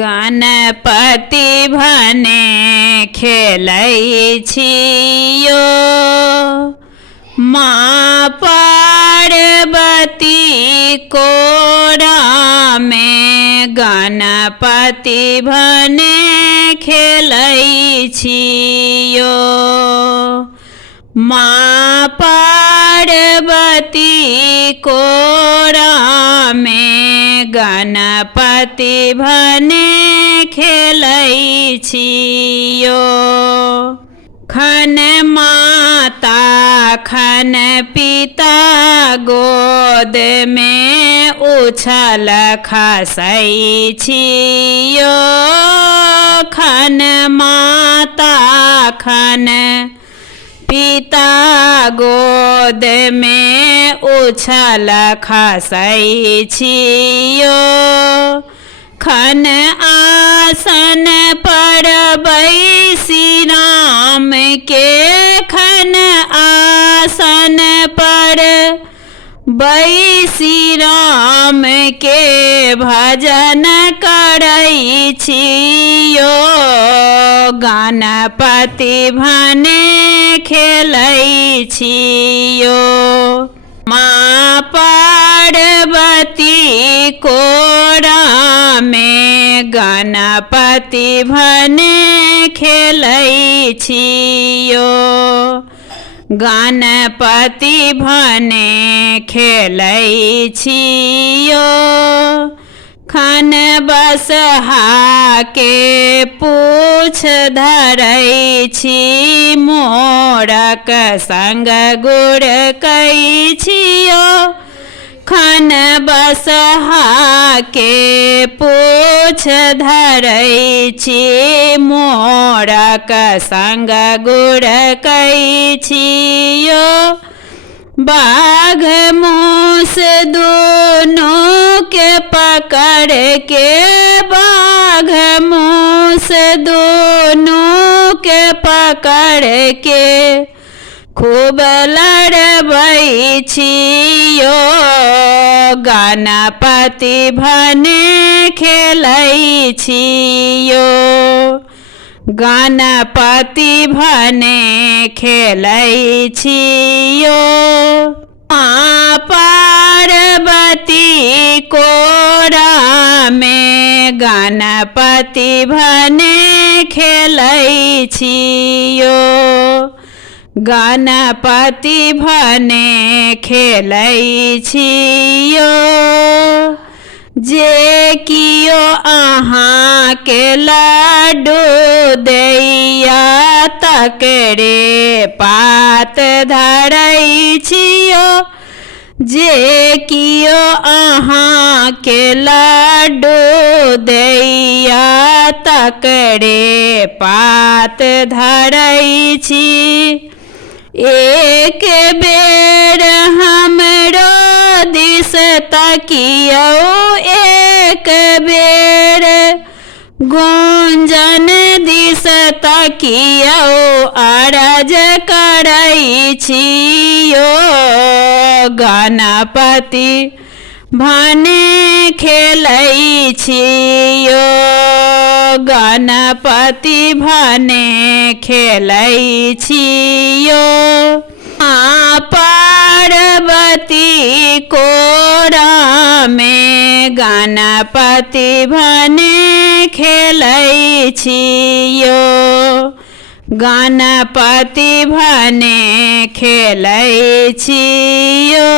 गणपति भने खेलै छियो माँ पार्वती कोरामे गणपति भने खेलै छियो माँ पार्वती कोरामे गणपति भने खेलै छियो खन माता खन पिता गोद में उछल खसै छियो खन माता खन पिता गोद में उछल खसै छियो खन आसन पर बैसी राम के खन आसन पर बैसी राम के भजन करै छियो गणपति भने खेलै छियो माँ पार्वती कोरामे गणपति भने खेलै छियो गणपति भने खेलै छियो खन बसहा के पूछ धरै छी मोरक संग गुड़कै छियो खन बसहा के पूछ धरै छी मोरक संग गुड़कै छियो बाघ मूस दोनों के पकड़ के बाघ मूस दोनों के पकड़ के खूब लड़बै छियो गणपति भने खेलै छियो गणपति भने खेलै छियो माँ पार्वती कोरामे गणपति भने खेलै छियो गणपति भने खेलै छियो जे कियो अहाँ के लाडू दैया तकरे पात धरै छियो जे कियो अहाँ के लाडू दैया तकरे पात धरै छी एक बेर हमरो दिस तकियो एक बेर गुंजन दिस तकियो अरज करै छियो गणपति भने खेलै छियो गणपति भने खेलै छियो माँ पार्वती कोरामे गणपति भने खेलै छियो गणपति भने खेलै छियो।